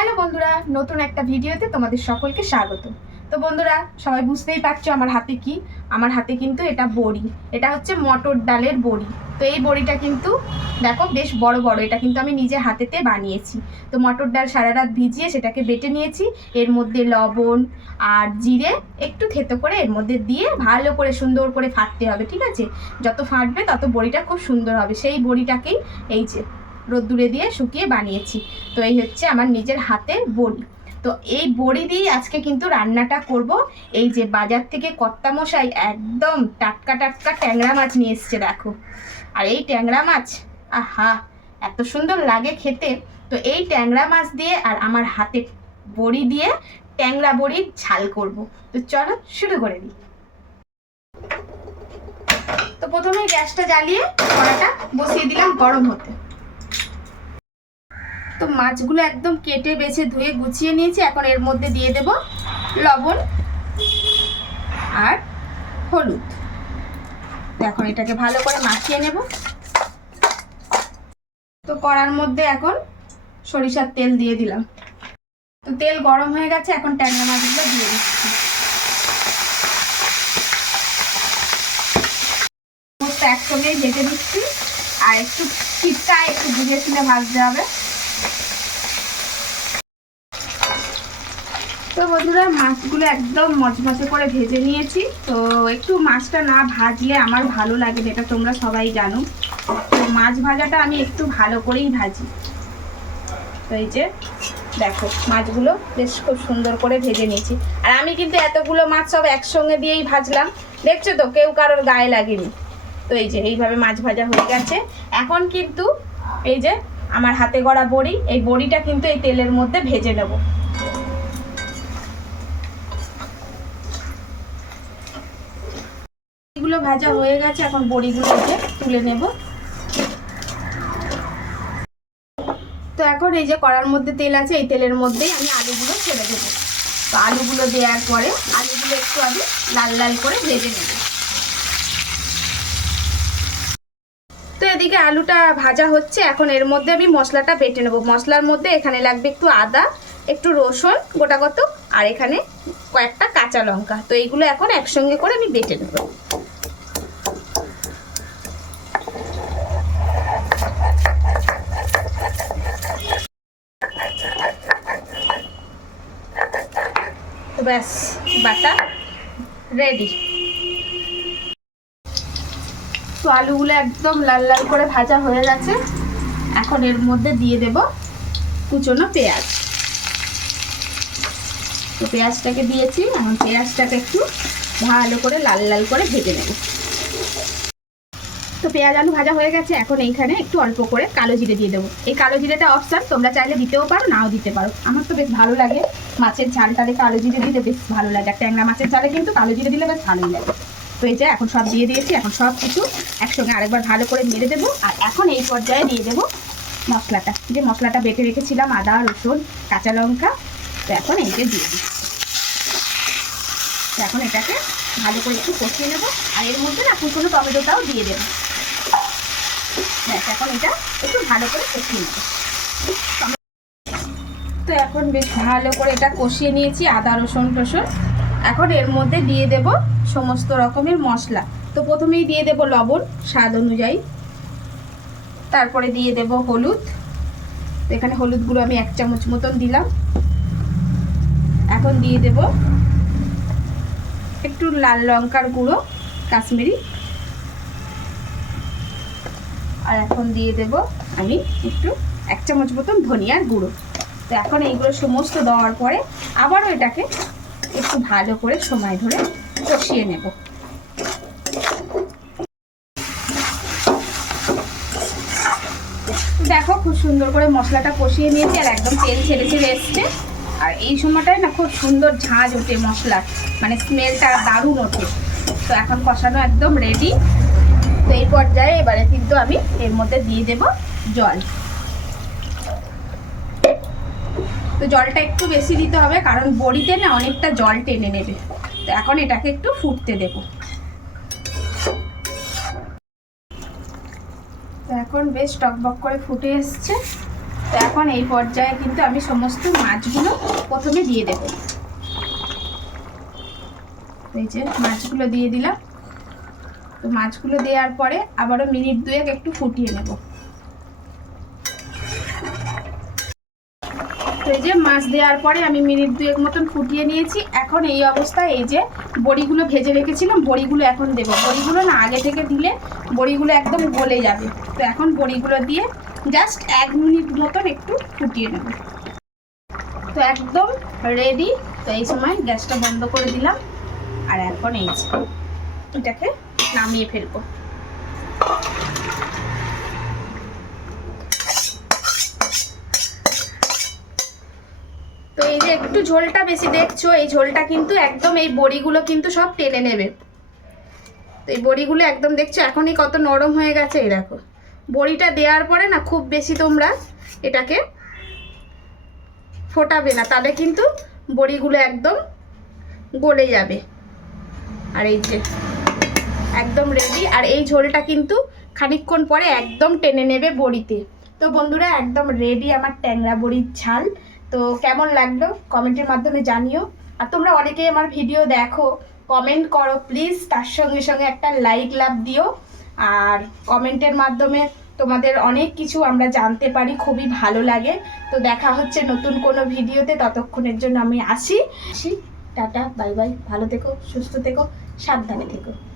Hello বন্ধুরা, নতুন একটা ভিডিওতে তোমাদের সকলকে স্বাগত। তো বন্ধুরা, সবাই বুঝতেই পারছ আমার হাতে কি? আমার হাতে কিন্তু এটা বড়ি। এটা হচ্ছে মটর ডালের বড়ি। তো এই বড়িটা কিন্তু, দেখো বেশ বড় বড়, এটা কিন্তু আমি নিজে হাতেতে বানিয়েছি। তো মটর ডাল সারা রাত ভিজিয়ে সেটাকে বেটে নিয়েছি। এর মধ্যে লবণ আর জিরে একটু থেতো করে এর মধ্যে দিয়ে ভালো করে সুন্দর করে ফাটতে হবে, ঠিক আছে? যত ফাটবে তত বড়িটা খুব সুন্দর হবে। সেই বড়িটাকেই এই যে রোদ্দুরে দিয়ে শুকিয়ে বানিয়েছি। তো এই হচ্ছে আমার নিজের হাতের বড়ি। তো এই বড়ি দিয়ে আজকে কিন্তু রান্নাটা করব। এই যে বাজার থেকে কর্তা মশাই একদম টাটকা টাটকা ট্যাংরা মাছ নিয়ে এসছে, দেখো। আর এই ট্যাংরা মাছ, আহা, এত সুন্দর লাগে খেতে। তো এই ট্যাংরা মাছ দিয়ে আর আমার হাতে বড়ি দিয়ে ট্যাংরা বড়ির ঝাল করব। তো চলো শুরু করে দিই। তো প্রথমে গ্যাসটা জ্বালিয়ে কড়াটা বসিয়ে দিলাম গরম হতে। তো মাছগুলো একদম কেটে বেছে ধুয়ে গুছিয়ে নিয়েছি। এখন এর মধ্যে দিয়ে দেব লবণ আর হলুদ। এখন এটাকে ভালো করে মাখিয়ে নেব। তো কড়ার মধ্যে এখন সরিষার তেল দিয়ে দিলাম। তো তেল গরম হয়ে গেছে, এখন ট্যাংরা মাছগুলো দিয়ে দিচ্ছি। একসঙ্গেই ভেজে দিচ্ছি আর একটু শীতটা একটু বুঝে শুনে ভাজতে হবে। তো বন্ধুরা, মাছগুলো একদম মচমচে করে ভেজে নিয়েছি। তো একটু মাছটা না ভাজলে আমার ভালো লাগে যেটা তোমরা সবাই জানো। তো মাছ ভাজাটা আমি একটু ভালো করেই ভাজি। তো এই যে, দেখো, মাছগুলো বেশ খুব সুন্দর করে ভেজে নিয়েছি। আর আমি কিন্তু এতগুলো মাছ সব একসঙ্গে দিয়েই ভাজলাম। দেখছ তো, কেউ কারোর গায়ে লাগেনি। তো এই যে, এইভাবে মাছ ভাজা হয়ে গেছে। এখন কিন্তু এই যে, আমার হাতে গড়া বড়ি, এই বড়িটা কিন্তু এই তেলের মধ্যে ভেজে নেব। এগুলো ভাজা হয়ে গেছে, এখন বড়িগুলোকে তুলে নেব। তো এখন এই যে কড়ার মধ্যে তেল আছে, এই তেলের মধ্যেই আমি আলুগুলো ছেড়ে দেবো। তো আলুগুলো দেওয়ার পরে আলুগুলো একটু আমি লাল লাল করে ভেজে নেব। তো এদিকে আলুটা ভাজা হচ্ছে, এখন এর মধ্যে আমি মশলাটা বেটে নেব। মশলার মধ্যে এখানে লাগবে একটু আদা, একটু রসুন, গোটা কত আর এখানে কয়েকটা কাঁচা লঙ্কা। তো এইগুলো এখন একসঙ্গে করে আমি বেটে নেব। ব্যাস, বাটা রেডি তো আলুগুলো একদম লাল লাল করে ভাজা হয়ে গেছে। এখন এর মধ্যে দিয়ে দেব কুচনো পেঁয়াজ। তো পেঁয়াজটাকে দিয়েছি, এখন পেঁয়াজটাকে একটু ভালো করে লাল লাল করে ভেজে নেব। তো পেঁয়াজ, আলু ভাজা হয়ে গেছে, এখন এইখানে একটু অল্প করে কালো জিরে দিয়ে দেবো। এই কালো জিরেটা অপশান, তোমরা চাইলে দিতেও পারো, নাও দিতে পারো। আমার তো বেশ ভালো লাগে মাছের ঝাল টালে কালো জিরে দিলে বেশ ভালো লাগে। আর ট্যাংরা মাছের ঝালে কিন্তু কালো জিরে দিলে বেশ ভালোই লাগে। তো এই যে এখন সব দিয়ে দিয়েছি, এখন সব কিছু একসঙ্গে আরেকবার ভালো করে মেরে দেবো। আর এখন এই পর্যায়ে দিয়ে দেবো মশলাটা। যে মশলাটা বেটে রেখেছিলাম, আদা, রসুন, কাঁচা লঙ্কা। তো এখন এই যে দিয়ে তো এখন এটাকে ভালো করে একটু কষিয়ে নেব। আর এর মধ্যে না কুচনো টমেটোটাও দিয়ে দেবো। এখন এটা একটু ভালো করে কষিয়ে তো এখন বেশ ভালো করে এটা কষিয়ে নিয়েছি, আদা, রসুন টসুন এখন এর মধ্যে দিয়ে দেব সমস্ত রকমের মশলা। তো প্রথমেই দিয়ে দেব লবণ, স্বাদ অনুযায়ী। তারপরে দিয়ে দেব হলুদ। এখানে হলুদগুলো আমি এক চামচ মতন দিলাম। এখন দিয়ে দেব একটু লাল লঙ্কার গুঁড়ো, কাশ্মীরি আর এখন দিয়ে দেব আমি একটু এক চামচ মতন ধনিয়ার গুঁড়ো। তো এখন এইগুলো সমস্ত দেওয়ার পরে আবারও এটাকে একটু ভালো করে সময় ধরে কষিয়ে নেব। দেখো খুব সুন্দর করে মশলাটা কষিয়ে নিয়েছি আর একদম তেল ছেড়ে ছেড়ে এসছে। আর এই সময়টায় না খুব সুন্দর ঝাঁজ ওঠে মশলার মানে স্মেলটা দারুণ ওঠে। তো এখন কষানো একদম রেডি তো এই পর্যায়ে এবারে কিন্তু আমি এর মধ্যে দিয়ে দেব জল। তো জলটা একটু বেশি দিতে হবে, কারণ বড়িতে না অনেকটা জল টেনে নেবে। তো এখন এটাকে একটু ফুটতে দেব। তো এখন বেশ টকবক করে ফুটে এসছে। তো এখন এই পর্যায়ে কিন্তু আমি সমস্ত মাছগুলো প্রথমে দিয়ে দেবো। এই যে মাছগুলো দিয়ে দিলাম। তো মাছগুলো দেওয়ার পরে আবারও মিনিট দুয়েক একটু ফুটিয়ে নেব। তো এই যে মাছ দেওয়ার পরে আমি মিনিট দুয়েক মতন ফুটিয়ে নিয়েছি। এখন এই অবস্থায় এই যে বড়িগুলো ভেজে রেখেছিলাম, বড়িগুলো এখন দেবো। বড়িগুলো না আগে থেকে দিলে বড়িগুলো একদম গলে যাবে। তো এখন বড়িগুলো দিয়ে জাস্ট এক মিনিট মতন একটু ফুটিয়ে নেব। তো একদম রেডি তো এই সময় গ্যাসটা বন্ধ করে দিলাম। আর এখন এই যে এটাকে নামিয়ে ফেলব। তো এই যে একটু ঝোলটা বেশি দেখছ, এই ঝোলটা কিন্তু একদম এই বড়িগুলো কিন্তু সব টেনে নেবে। তো এই বড়িগুলো একদম দেখছ, এখনই কত নরম হয়ে গেছে, এই দেখো। বড়িটা দেওয়ার পরে না খুব বেশি তোমরা এটাকে ফোটাবে না, তাহলে কিন্তু বড়িগুলো একদম গলে যাবে। আর এই যে একদম রেডি আর এই ঝোলটা কিন্তু খানিকক্ষণ পরে একদম টেনে নেবে বড়িতে। তো বন্ধুরা, একদম রেডি আমার ট্যাংরা বড়ির ঝাল। তো কেমন লাগল কমেন্টের মাধ্যমে জানিও। আর তোমরা অনেকেই আমার ভিডিও দেখো। কমেন্ট করো প্লিজ তার সঙ্গে সঙ্গে একটা লাইক লাভ দিও। আর কমেন্টের মাধ্যমে তোমাদের অনেক কিছু আমরা জানতে পারি, খুবই ভালো লাগে। তো দেখা হচ্ছে নতুন কোনো ভিডিওতে। ততক্ষণের জন্য আমি আসি। আসি। Tata, bye bye. ভালো থেকো, সুস্থ থেকো, সাবধানে থেকো।